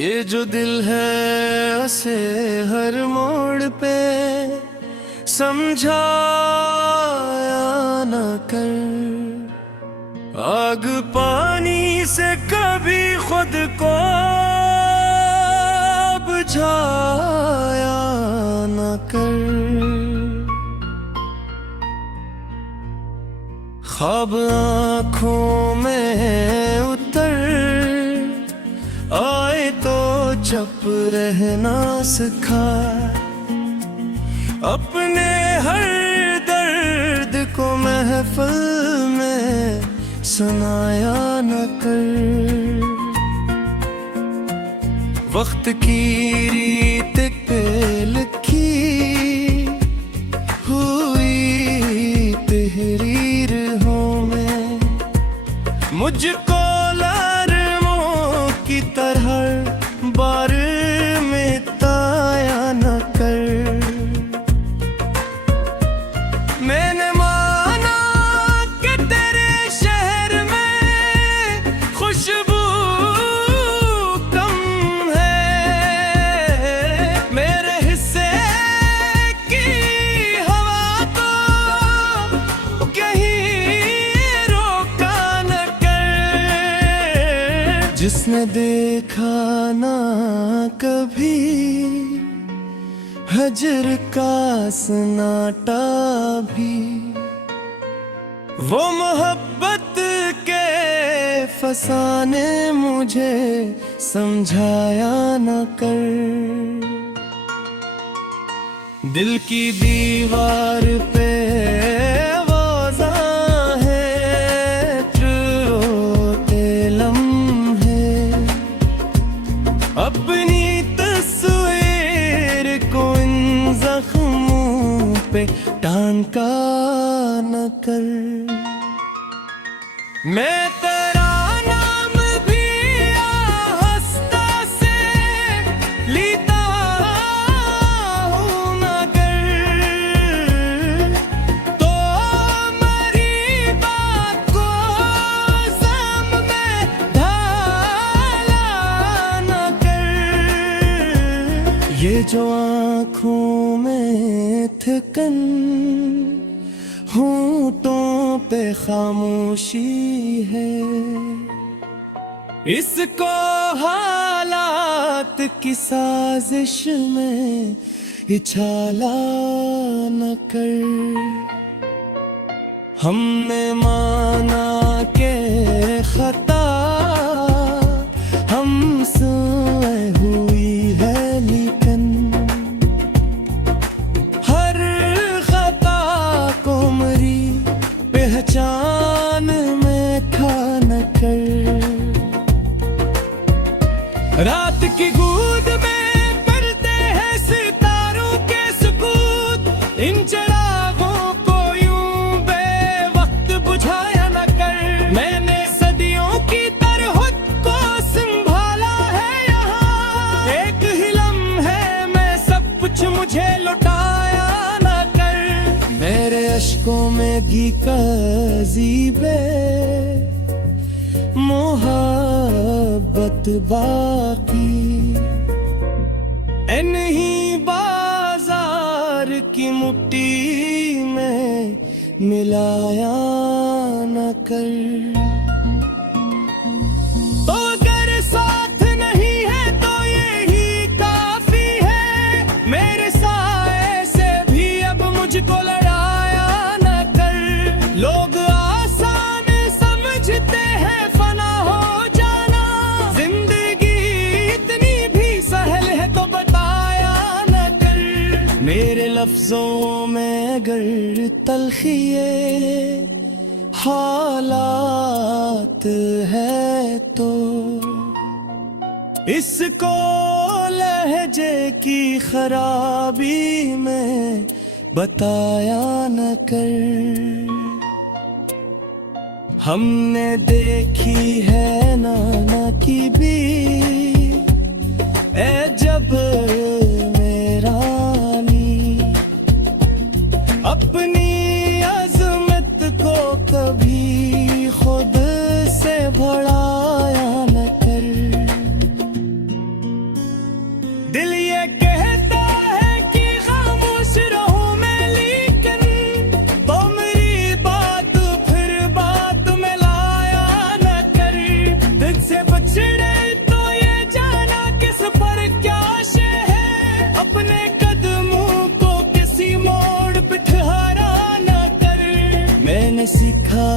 ये जो दिल है उसे हर मोड़ पे समझाया न कर। आग पानी से कभी खुद को बुझाया न कर। ख्वाब आँखों में उतर आए तो चुप रहना सिखा। अपने हर दर्द को महफिल में सुनाया न कर। वक्त की रीत पे लिखी हुई तहरीर हूँ मैं। मुझको लारमों की तरह बार में ताया न कर। मैंने माना कि तेरे शहर में खुशबू कम है। मेरे हिस्से की हवा तो कहीं रोका न कर। जिसने देखा ना कभी हजर का सन्नाटा भी, वो मोहब्बत के फसाने मुझे समझाया न कर। दिल की दीवार पे वो ज़ाहिर रोते लम्हे अपनी तस्वीर को इन जख्मों पे टांका न कर। मैं तेरा नाम भी आहिस्ता से लेता हूँ मगर तो मेरी बात को ज़म में ढाला न कर। ये जो आँखों में थकन होंठों पे खामोशी है, इसको हालात की साजिश में इछाला न कर। हमने माना के खता हमसे हुई है, लेकिन हर खता को मेरी पहचान में खा न कर। रात की गूंज में पलते हैं सितारों के सुकूत। इन चिरागों को यूं बेवक्त बुझाया न कर। मैंने सदियों की तरह खुद को संभाला है यहाँ। एक ही लम्हे में सब कुछ मुझे लौटाया न कर। मेरे अश्कों में घी का ज़ीबे मोहब्बत बाकी इन्हीं बाजार की मुट्ठी में मिलाया न कर। तो अगर साथ नहीं है तो यही काफी है। मेरे साए से भी अब मुझको लड़ाया न कर। लोग आसान समझते हैं फना हो जाना। जिंदगी इतनी भी सहल है तो बताया न कर। मेरे लफ्जों में अगर तलखिए हालात है तो इसको लहजे की खराबी में बताया न कर। हमने देखी है नाना की भी ए जब मेरा नी अपनी अजमत को कभी खुद से बढ़ाया न कर।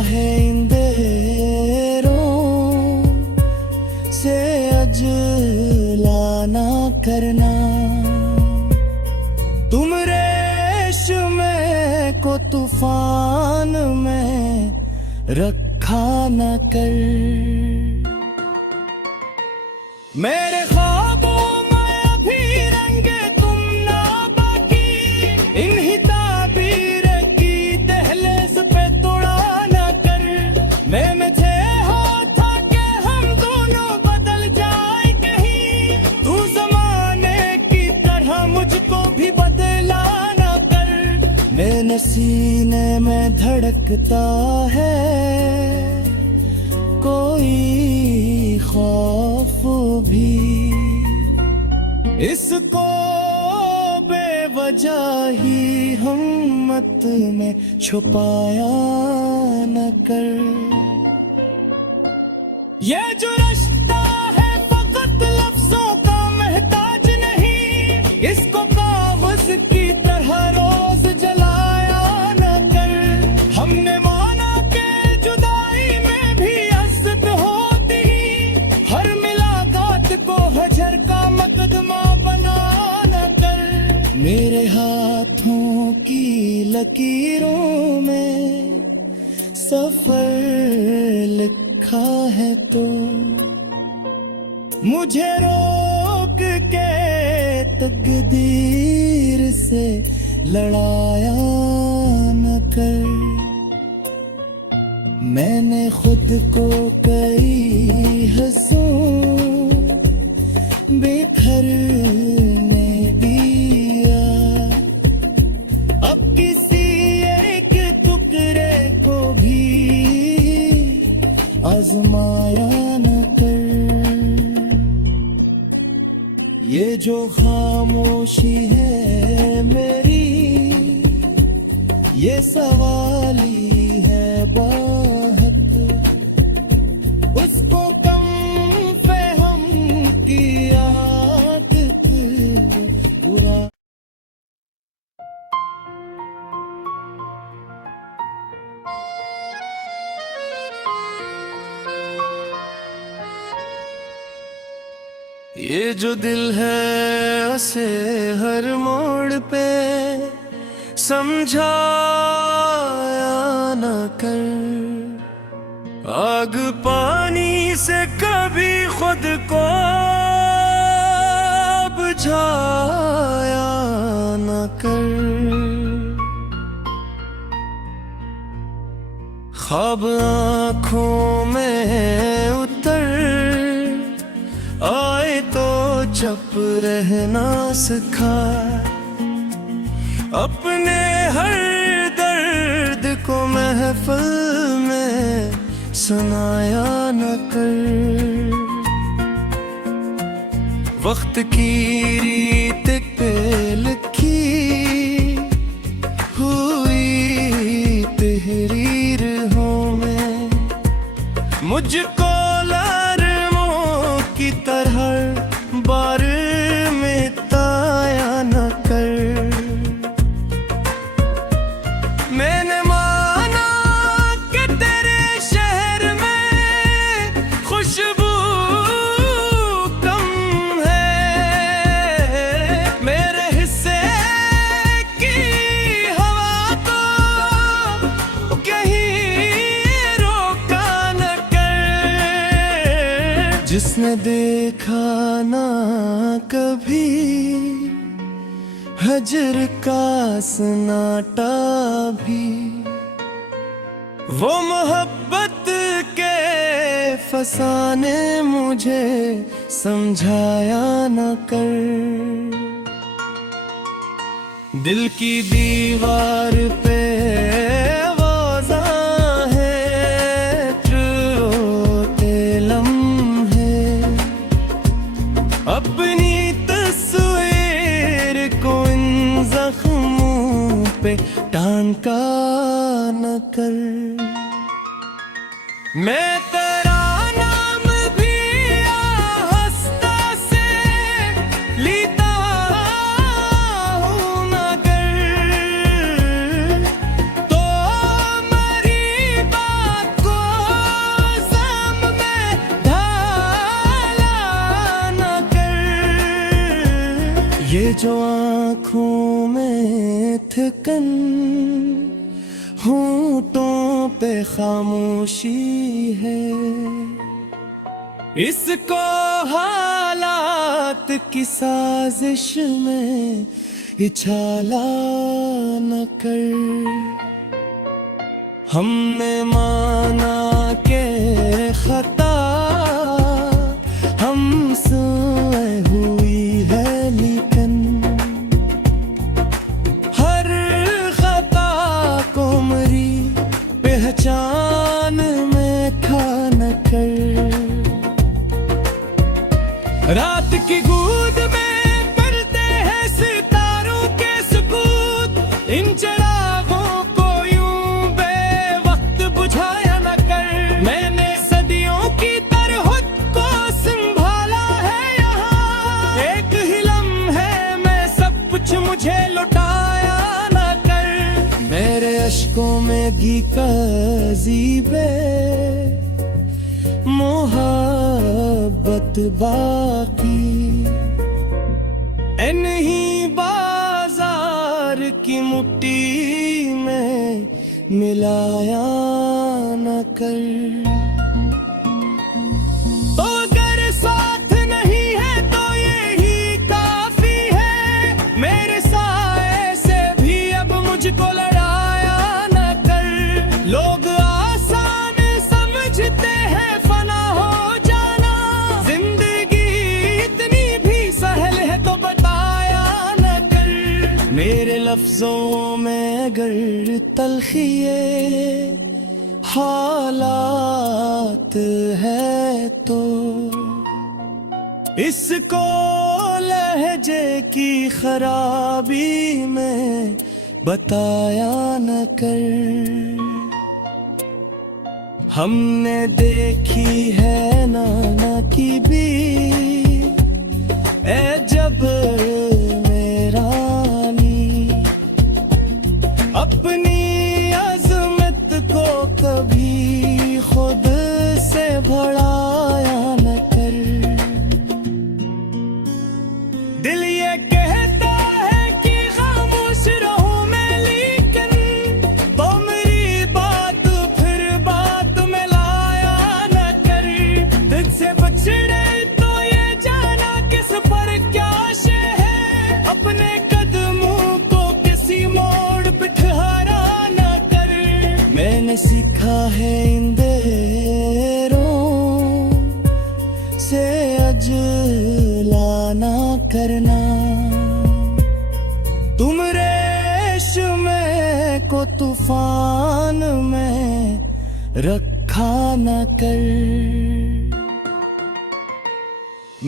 है इंदेरों से अजला ना करना। तुम रेशमे को तूफान में रखा न कर। मेरे ख्वाबों में अभी रंगे तुम ना बाकी, इन्हीं ताबीर की दहलीज पे तोड़ा न कर। मैं थे हो था कि हम दोनों बदल जाए कहीं, तू जमाने की तरह मुझको भी बदला न कर। मेरे सीने में धड़कता है कोई खौफ भी, इसको बेवजह ही हिम्मत में छुपाया न कर। ये जो रिश्ता है फकत लफ्जों का महताज नहीं, इसको कागज की तरह रोज जलाया न कर। हमने माना के जुदाई में भी इज्जत होती, हर मुलाकात को हजर का मुकदमा बना न कर। मेरे हाथों की लकीरों में सफर लिखा है तो मुझे रोक के तकदीर से लड़ाया न कर। मैंने खुद को कई हंसों बिखरने दिया, अब किसी एक टुकड़े को भी आजमाया न कर। ये जो खामोशी है मेरी, ये सवाली है बात, उसको कम फहम की आदत पूरा। ये जो दिल है उसे हर मोड़ पे समझाया न कर। आग पानी से कभी खुद को बुझाया न कर। ख्वाब आँखों में उतर आए तो चुप रहना सिखा, अपने हर दर्द को महफिल में सुनाया न कर। वक्त की रीत पे लिखी हुई तहरीर हूँ मैं, मुझको की तरह बार में ताया न कर। मैंने माना कि तेरे शहर में खुशबू कम है, मेरे हिस्से की हवा तो कहीं रोका न कर। जिसने देखा ना कभी हजर का सन्नाटा भी, वो मोहब्बत के फसाने मुझे समझाया न कर। दिल की दीवार पे अपनी तस्वीर को इन जख्मों पे टांका न कर। मैं तेरा नाम भी आहिस्ता से लेता हूँ मगर, तो मेरी बात आँखों में थकन, होंठों पे खामोशी है। इसको हालात की साजिश में इछाला न कर। हमने माना के खता हमसे हुई है, लेकिन हर खता को मेरी पहचान में खा न कर। रात की गूंज में पलते हैं सितारों के सुकूत, इन चिरागों को यूं बेवक्त बुझाया न कर। मैंने सदियों की तरह खुद को संभाला है यहाँ, एक ही लम्हे में सब कुछ मुझे लुटाया न कर। मेरे अश्कों में घी का ज़ीबे मोहब्बत बाकी, इन्हीं बाजार की मुट्ठी में मिलाया न कर। तो अगर साथ नहीं है तो यही काफी है, मेरे साए से भी अब मुझको लड़ाया न कर। लोग आसान समझते हैं मेरे लफ्जों में अगर तलखिए हालात है तो इसको लहजे की खराबी में बताया न कर। हमने देखी है नाना की भी ए जब अपनी अज़मत को कभी खुद से बढ़ाया न कर। दिल ये कहता है कि खामोश रहूं मैं, लेकिन तो मेरी बात फिर बात में लाया न कर। तुझसे बछड़े तो ये जाना किस पर क्या शे है, अपने कदमों को किसी मोड़ पे मैंने सीखा है इन देरों से अजला ना करना। तुम रेशमे को तूफान में रखा न कर।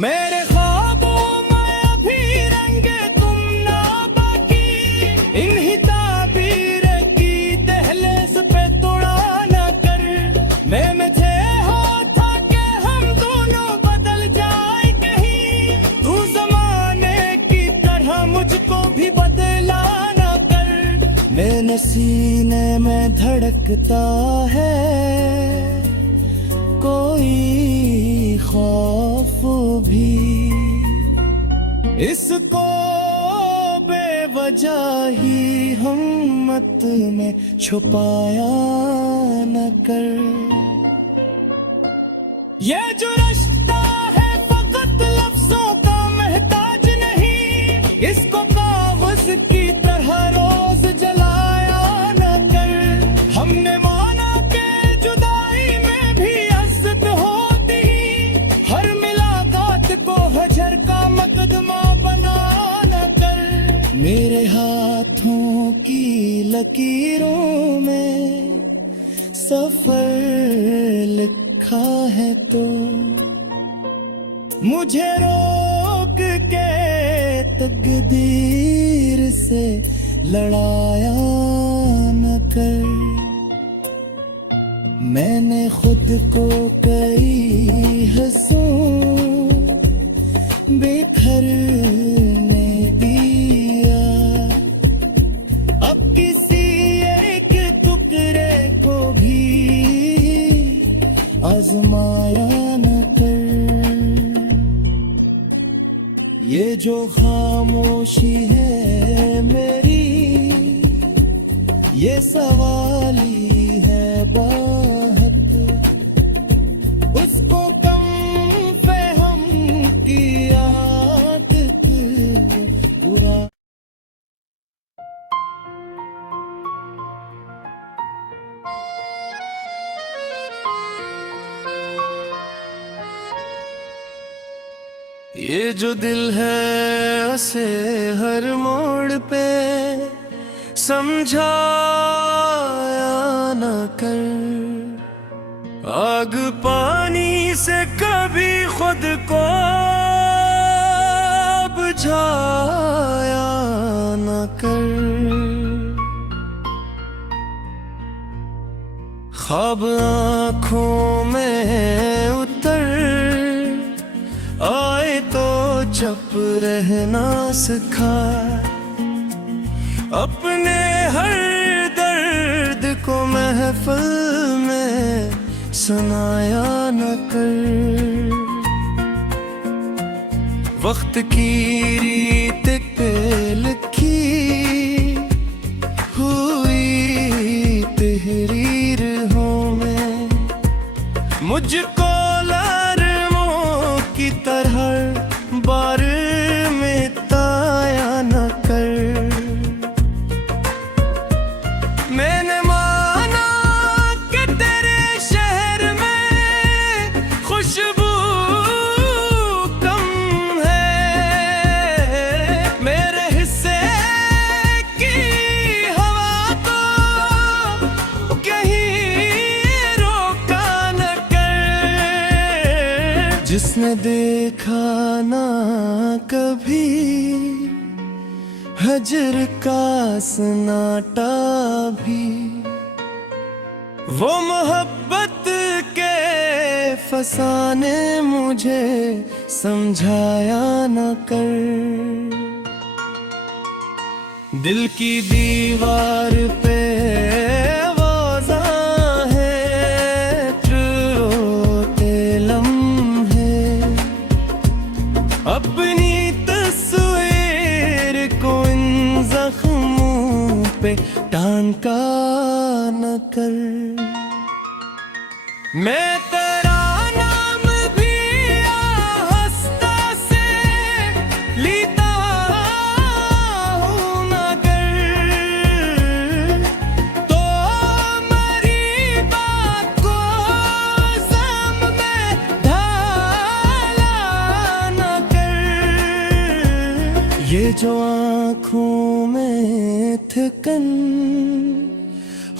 मेरे ख्वाबों में अभी रंगे तुम ना बाकी, इन्हीं ताबीर की दहलीज पे तोड़ा न कर। मैं थे हो था कि हम दोनों बदल जाए कहीं, तू जमाने की तरह मुझको भी बदला न कर। मेरे सीने में धड़कता है कोई खौफ भी, इसको बेवजह ही हिम्मत में छुपाया न कर। ये जो रिश्ता है फकत लफ्जों का महताज नहीं, इसको कागज की तरह रोज जलाया न कर। हमने माना के जुदाई में भी इज्जत होती, हर मुलाकात को हजर का मुकदमा बना न कर। मेरे हाथों की लकीरों में सफर लिखा है तो मुझे रोक के तकदीर से लड़ाया न कर। मैंने खुद को कई हंसों बिखरने दिया, अब किसी एक टुकड़े को भी आजमाया न कर। ये जो खामोशी है मेरी, ये सवाली है बात, उसको कम फहम की आदत पूरा। ये जो दिल है उसे हर मोड़ पे समझाया न कर, आग पानी से कभी खुद को बुझाया न कर। ख्वाब आँखों में उतर आए तो चुप रहना सिखा, अपने हर दर्द को महफिल में सुनाया न कर। वक्त की रीत पे लिखी हुई तहरीर हो में, मुझको लरमों की तरह बार में ताया न कर। मैंने माना कि तेरे शहर में खुशबू कम है, मेरे हिस्से की हवा को कहीं रोका न कर। जिसने देखा ना कभी हजर का सन्नाटा भी, वो मोहब्बत के फसाने मुझे समझाया न कर। दिल की दीवार पे वो ज़ाहिर रोते लम्हे, अपनी तस्वीर को इन जख्मों पे टांका न कर। मैं तेरा नाम भी आहिस्ता से लेता हूँ मगर, तो मेरी बात को ज़म में ढाला न कर। ये जो आँखों में थकन,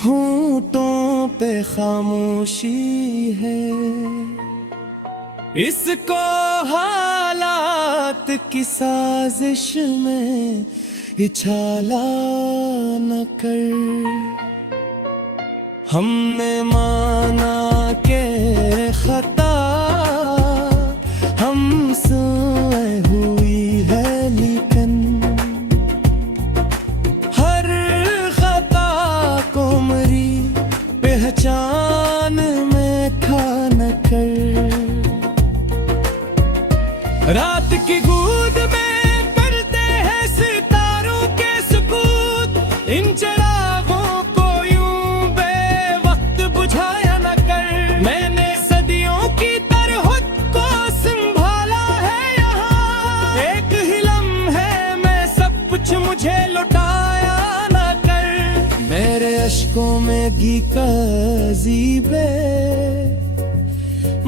होंठों पे खामोशी है, इसको हालात की साजिश में इछाला न कर। हमने माना के खता हमसे हुई है, लेकिन हर खता को मेरी पहचान में खा न कर। रात की गूंज में पलते हैं सितारों के सुकूत, इन चिरागों को यूं बेवक्त बुझाया न कर। मैंने सदियों की तरह खुद को संभाला है यहाँ, एक ही लम्हे में सब कुछ मुझे लौटाया न कर। मेरे अश्कों में घी का ज़ीबे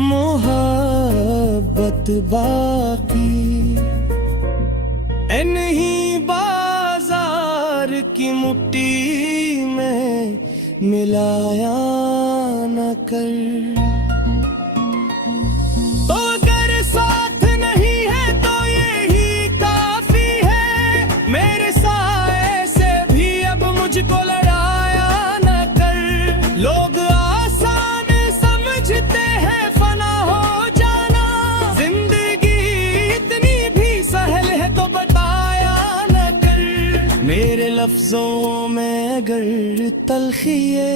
मोहब्बत बाकी, इन्हीं बाजार की मुट्ठी में मिलाया न कर। तो अगर साथ नहीं है तो यही काफी है, मेरे साए से भी अब मुझको लड़ाया न कर। लोग आसान समझते हैं फना हो जाना, जिंदगी इतनी भी सहल है तो बताया न कर। मेरे लफ्जों में अगर तलखिए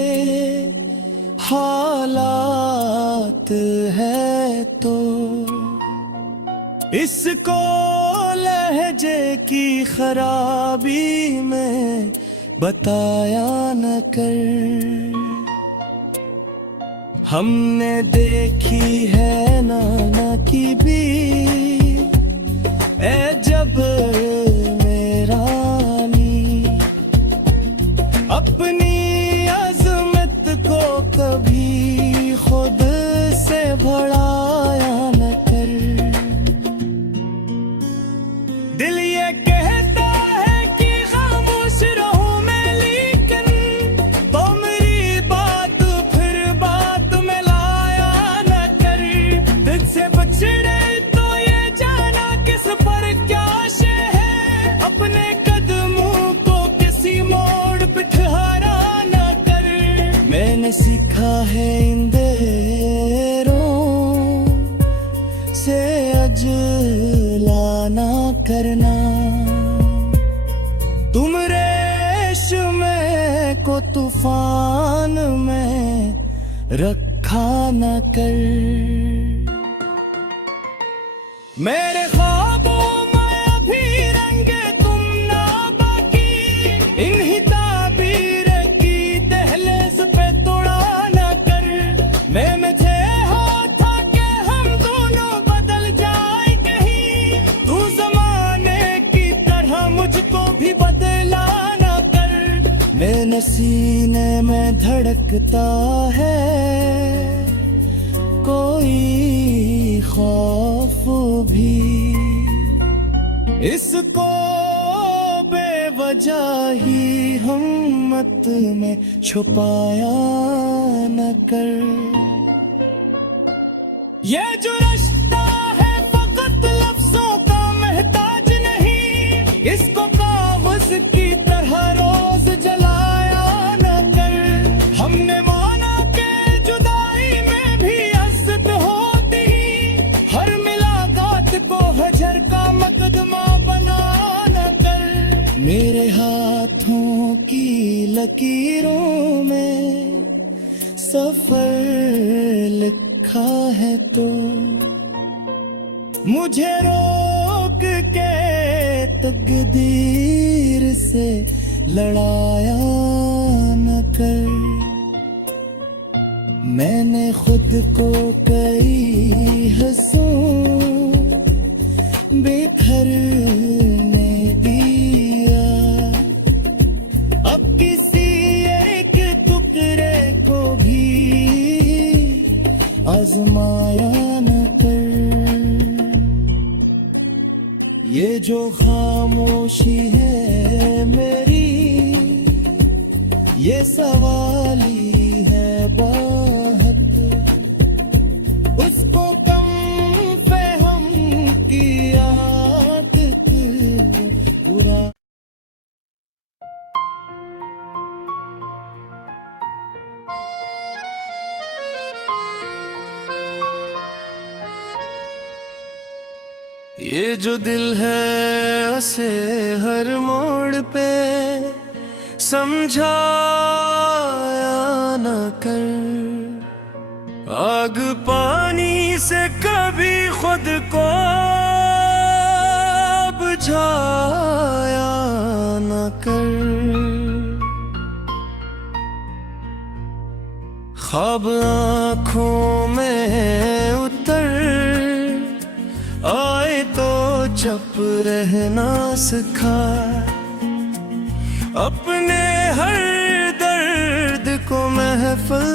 हालात है तो इसको लहजे की खराबी में बताया न कर। हमने देखी है नाना की भी ए जब मेरा नी, अपनी अजमत को कभी खुद से बढ़ाया न कर। दिल ये कहता है कि खामोश रहूं मैं, लेकिन तो मेरी बात फिर बात में लाया न कर। तुझसे बछड़े तो ये जाना किस पर क्या शे है, अपने कदमों को किसी मोड़ पे ठहरा न कर। मैंने सीखा है इन देरों से अजला ना करना। तुम रेशमे को तूफान में रखा न कर। मेरे ख्वाबों में अभी रंगे तुम ना बाकी, इन्हीं ताबीर की दहलीज पे तोड़ा न कर। मैं थे हो था के हम दोनों बदल जाए कहीं, तू जमाने की तरह मुझको भी बदला न कर। मेरे सीने में धड़कता है कोई खौफ भी, इसको बेवजह ही हिम्मत में छुपाया न कर। ये जो रिश्ता है फकत लफ्जों का महताज नहीं, इसको कागज की तरह रोज जलाया न कर। हमने माना के जुदाई में भी इज्जत होती, हर मुलाकात को हजर का मुकदमा बना न कर। मेरे हाथों की लकीरों में सफर लिखा है तो, मुझे रोक के तकदीर से लड़ाया न कर। मैंने खुद को कई हंसों बिखरने दिया, अब किसी एक टुकड़े को भी आजमाया न कर। ये जो खामोशी है मेरी, ये सवाली है बात, उसको कम फहम की आदत पूरा। ये जो दिल है उसे हर मोड़ पे समझाया न कर। आग पानी से कभी खुद को बुझाया न कर। ख्वाब आँखों में उतर आए तो चुप रहना सिखा, अपने हर दर्द को महफिल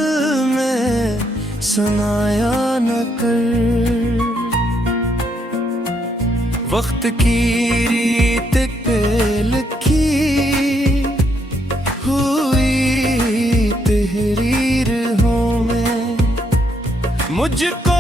में सुनाया न कर। वक्त की रीत पे लिखी हुई तहरीर हूँ मैं, मुझको